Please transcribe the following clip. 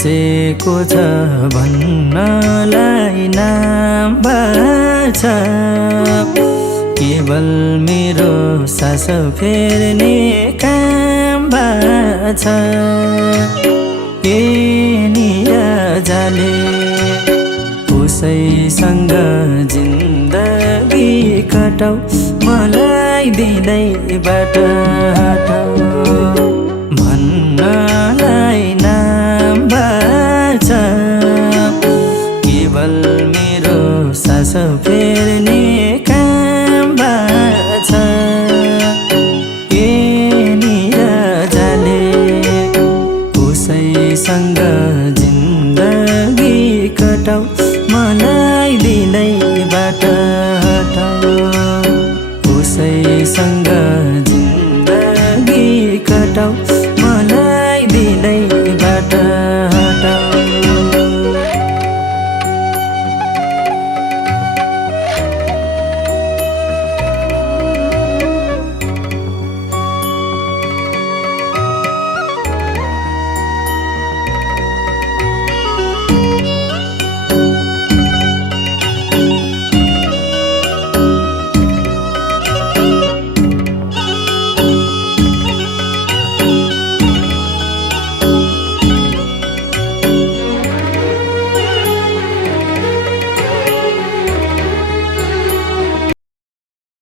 सोचेको छ भन्नलाई नाम छ केवल मेरो सास फेर्ने काम छ ए निराजाले उसैसँग जिन्दगी कटाऊ मलाई दिँदै बाटो हटाऊ भन्नलाई नाम छ केवल मेरो सास फेर्ने काम छ ए निराजाले उसैसँग जिन्दगी कटाऊ मलाई दिँदै बाटो हटाऊ उसैसँग जिन्दगी कटाऊ